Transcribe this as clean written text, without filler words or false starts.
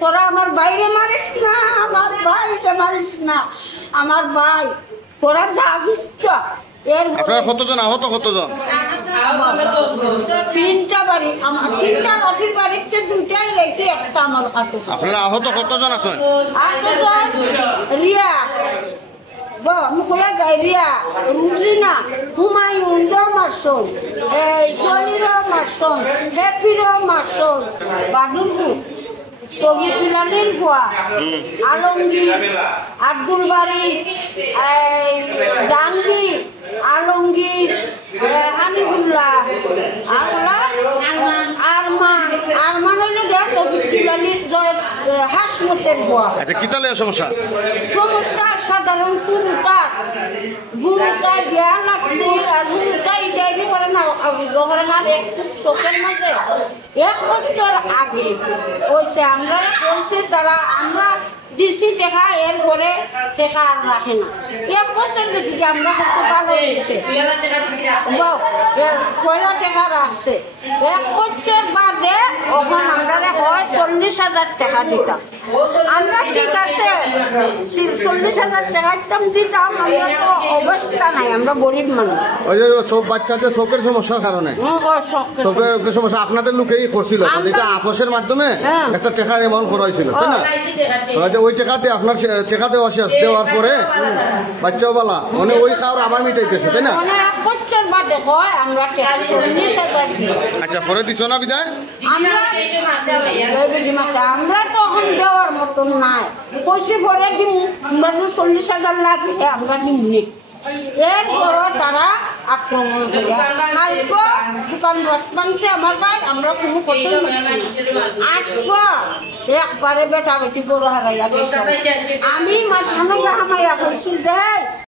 তোরা আমার বাইরে মারিস না, আমার ভাইকে মারিস না, আমার ভাই তোরা যা দিচ্ছ। আপনার কতজন আহত, কতজন? 3টা বাড়ি, আমার 3টা লাঠির বাড়ির চেয়ে 2টাই রয়েছে, একটা আমার হাতে। আপনারা আহত কতজন আছেন? রিয়া মুখয়া গাই, রিয়া, রুজিনা, হুমায়ুন মারসন, জলির মারসন, হ্যাপির মারসন, বাদুরপুর, তগিপুলালির ভুয়া, আলমগীর, আব্দুল বাড়ি, জাহাঙ্গীর, আলমগীর, হানিফুল্লাহ, আরমান হইলে দেখ তগিপুলালির হাসমতের ভুয়া। আচ্ছা, কি তাহলে সমস্যা? সমস্যা সাধারণ গুরুটাই বিয়া লাগছে, আর গুরুটাই যাইতে পারে না। গহরনার একটু চোখের মাঝে 1 বছর আগে ওইসে আমরা বলছি, তারা আমরা দিছি টেকা, এরপরে টেকা আর রাখে না। 1 বছর গেছি কি আমরা করতে পারবো, পয়লা টেকা রাখছে। 1 বছর বাদে ওখান আমরা হয় 40,000 টাকা দিতাম। আমরা ঠিক আছে 40,000 টাকা দিতাম, আমরা তো অবস্থা নাই, আমরা গরিব মানুষ। ওই যে সব বাচ্চাদের চোখের সমস্যার কারণে, চোখের সমস্যা আপনাদের লোকেই করছিল, যেটা আপোষের মাধ্যমে একটা টাকার অ্যামাউন্ট করা হয়েছিল, তাই না? ওই টাকাতে আপনার টাকা দেওয়া শেষ, দেওয়ার পরে বাচ্চাও বলা মানে ওই খাওয়ার আবার মিটাইতেছে, তাই না? আচ্ছা, পরে দিছ না বিদায়? আমরা তখন দেওয়ার মতন নাই, পয়সা পরে দিন 40,000 লাগবে, আমরা দিন। এরপর তারা আক্রমণ করে দোকান ভাঙছে আমার ভাই, আমরা কোনো করতে আসবো একবারে বেটা বেটি গরু হারাইয়া। আমি মাঝখানে হামাইয়া করছি যে